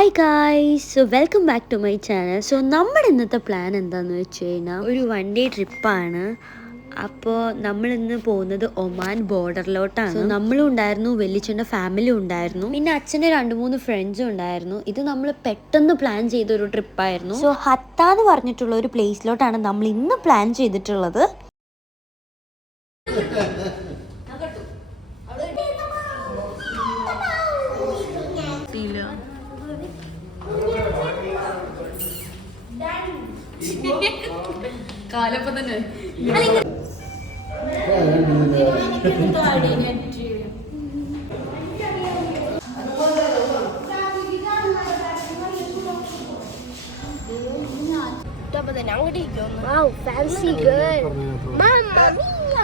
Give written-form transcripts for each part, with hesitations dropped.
Hi guys, so welcome back to my channel. So നമ്മുടെ ഇന്നത്തെ plan എന്താണെന്ന് വെച്ച് കഴിഞ്ഞാൽ ഒരു 1 ഡേ ട്രിപ്പാണ്. അപ്പോൾ നമ്മളിന്ന് പോകുന്നത് ഒമാൻ ബോർഡറിലോട്ടാണ്. സോ നമ്മളും ഉണ്ടായിരുന്നു, വലിയച്ഛൻ്റെ ഫാമിലി ഉണ്ടായിരുന്നു, പിന്നെ അച്ഛൻ്റെ 2-3 ഫ്രണ്ട്സും ഉണ്ടായിരുന്നു. ഇത് നമ്മൾ പെട്ടെന്ന് പ്ലാൻ ചെയ്തൊരു ട്രിപ്പായിരുന്നു. സോ ഹത്ത എന്ന് പറഞ്ഞിട്ടുള്ള ഒരു പ്ലേസിലോട്ടാണ് നമ്മൾ ഇന്ന് പ്ലാൻ ചെയ്തിട്ടുള്ളത്. കാലപ്പം തന്നെ fancy girl. Mamma mia.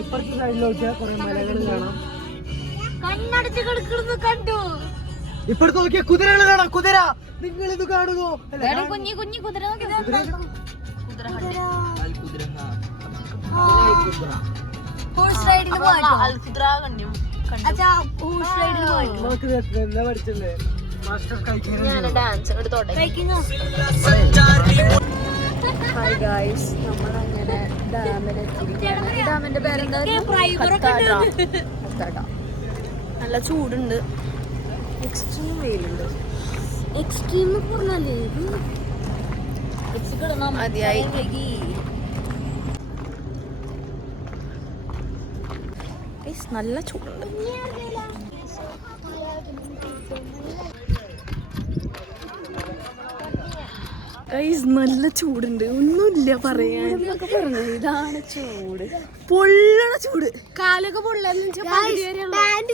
ഇപ്പുറത്തെ സൈഡിലോട്ട് കുറെ മലകൾ കാണാം. കണ്ണടച്ച് കിടക്കുന്നു കണ്ടു. ഇപ്പുറത്ത് നോക്കിയ കുതിരകൾ കാണാം. കുതിര, നിങ്ങൾ ഇത് കാണുമോ? കുഞ്ഞി കുഞ്ഞി കുതിര ഹോഴ്സ് റൈഡിന് പഠിച്ചല്ലേ ഡാൻസ് ഹായ് ഗായ്സ്, നമ്മളങ്ങനെ ഡാമിലെത്തിയിരിക്കുകയാണ്. ഡാമിന്റെ പേരെന്താ? നല്ല ചൂടുണ്ട്, എക്സ്ട്രീം വെയിലുണ്ട്. എക്സ്ട്രീം പറഞ്ഞാലേ മതിയായി. നല്ല ചൂടുണ്ട്. ഗൈസ് നല്ല ചൂടുണ്ട്, ഒന്നുമില്ല പറയാൻ. ഇതാണ് ചൂട്, പൊള്ളണ ചൂട്. കാലൊക്കെ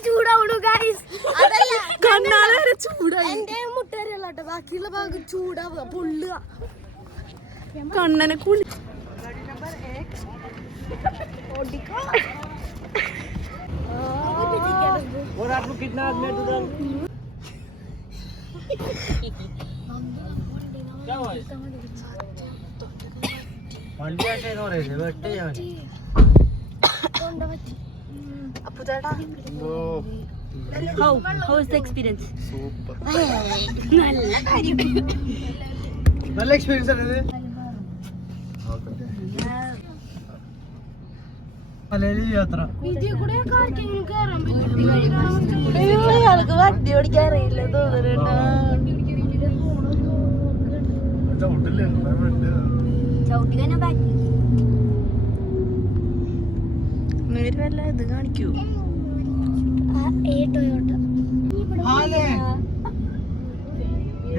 ചൂടാവണു ഗൈസ്. കണ്ണാളെ വരെ ചൂടായി. എന്റെ മുട്ടേരല്ലോ, ബാക്കിയുള്ള ഭാഗം ചൂടാവുക, പൊള്ളുക. കണ്ണനെ കുളി और आपको कितना आदमी टोटल? क्या हुआ? വണ്ടി ആശയം പറയുന്നത് വെട്ടി ഞാൻ. അപ്പു ചേട്ടാ, How is the experience? Super, നല്ല കാര്യം. നല്ല എക്സ്പീരിയൻസ് ആണ് ഇത്. മലയാളി യാത്ര. ഇയാൾക്ക് വണ്ടി ഓടിക്കാൻ അറിയില്ല തോന്നുന്നുണ്ടോ? നേര് വല്ല ഇത് കാണിക്കൂ.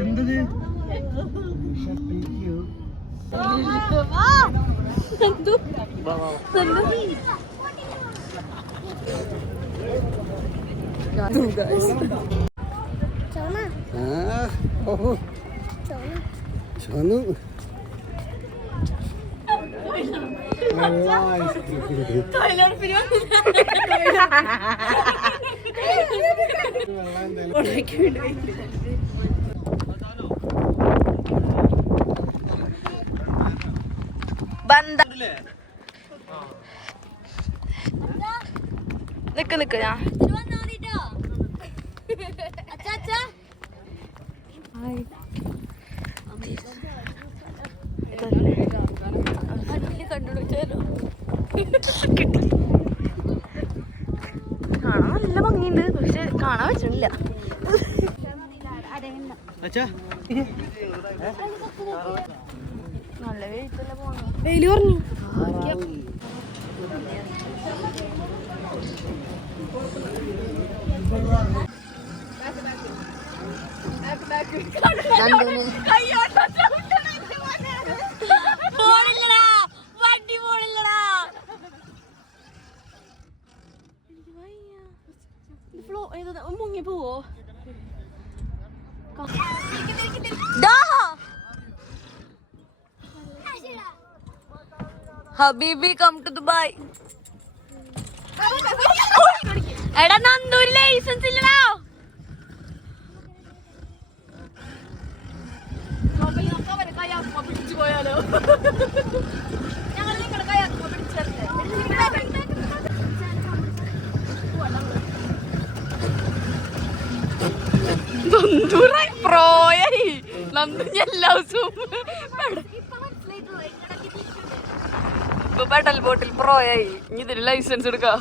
എന്തത്? നിക്ക് ഞാൻ കാണാൻ നല്ല ഭംഗിയുണ്ട്, പക്ഷെ കാണാൻ പറ്റണില്ല. നല്ല വെയിലല്ലേ പോണു. വെയില് പറഞ്ഞു. വണ്ടി പോണില്ലടാ. മുങ്ങി പോവോ? ഹബീബി കം ടു ദുബായ്. എടാ നന്ദൂര് ലൈസൻസ് ഇല്ലടാ. പിടിച്ചു പോയാലോ? ഞങ്ങൾ നിങ്ങളുടെ കയ്യാക്കുമ്പോ പിടിച്ചേർത്തേ. പ്രോയായി നന്ദു എല്ലാ ദിവസവും ഇപ്പൊ പെഡൽ ബോട്ടിൽ പ്രോയായി. ഇനി ഇതിന് ലൈസൻസ് എടുക്കാം.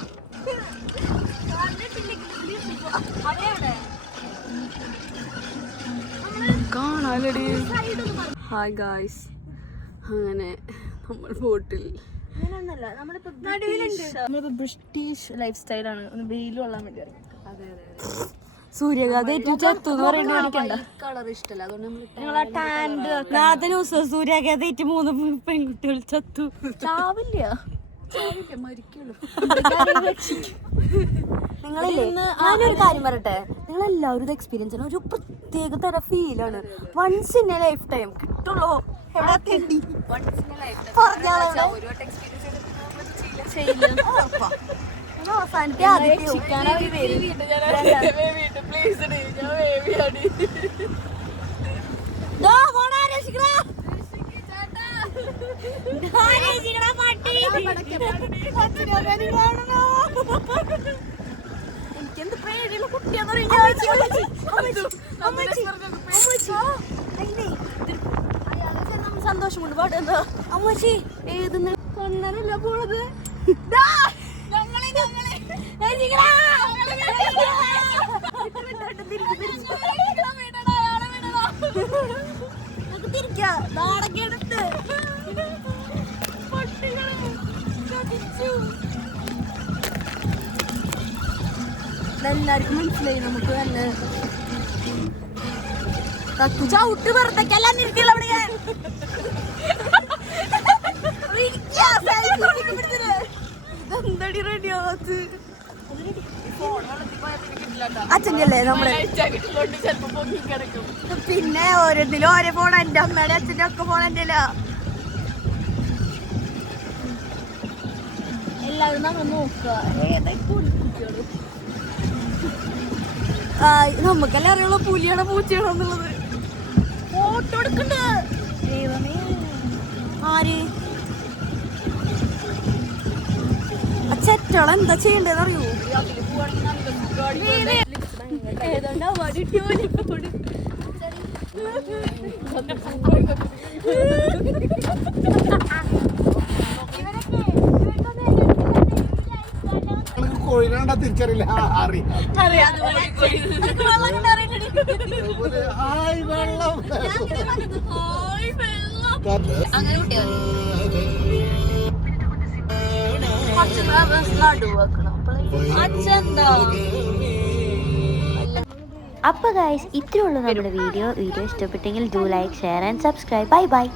കാണാലടി. ഹായ് ഗായ്സ്, അങ്ങനെ നമ്മൾ ബോട്ടിൽ നമ്മളിപ്പോ ബ്രിട്ടീഷ് ലൈഫ് സ്റ്റൈലാണ്. ഒന്ന് വെയിൽ കൊള്ളാൻ വേണ്ടി സൂര്യഘാത ചത്തു എന്ന് പറയുന്നത് കളർ ഇഷ്ടല്ല. അതുകൊണ്ട് ദിവസം സൂര്യാഘാതേറ്റ് 3 പെൺകുട്ടികൾ ചത്തു. ചാവില്ല, മരിക്കുള്ളൂ. നിങ്ങളില്ലേ, ഞാനൊരു കാര്യം പറയട്ടെ, നിങ്ങളെല്ലാവരും ഇത് എക്സ്പീരിയൻസ് ചെയ്യണം. ഒരു പ്രത്യേക തരം ഫീലാണ്. Once in a life time കിട്ടുള്ളൂ. എനിക്കെന്ത് പേടിയുള്ള കുട്ടിയാന്ന് സന്തോഷം കൊണ്ട് പാടുന്ന അമ്മച്ചി ഏതെന്ന് കൊന്നല്ല പോണത്. എല്ലാവർക്കും മനസ്സിലായി നമുക്ക് തന്നെ ചവിട്ട് വെറുതെക്കല്ല നിർത്തിയുള്ള അവിടെ ഞാൻ ഇതെന്തടി റെഡി ആവാത്ത അച്ഛൻ്റെ നമ്മളെ പിന്നെ ഓരോന്നിലും ഓരോ ഫോൺ. എന്റെ അമ്മയുടെ അച്ഛൻ്റെ ഒക്കെ ഫോൺ എൻ്റെ എല്ലാവരും നമ്മൾ നോക്കുക. നമുക്കെല്ലാം അറിയുള്ള പുലിയാണോ പൂച്ചയാണോ എന്നുള്ളത്. ഫോട്ടോ എടുക്കണ്ട ആര് ചെറ്റോളെ എന്താ ചെയ്യണ്ടെന്ന് അറിയൂ? കോഴിനാണ്ടാ തിരിച്ചറിയില്ല. അപ്പോൾ ഗൈസ്, ഇത്രയേ ഉള്ളൂ നമ്മുടെ വീഡിയോ ഇഷ്ടപ്പെട്ടെങ്കിൽ do like, share and subscribe. Bye bye.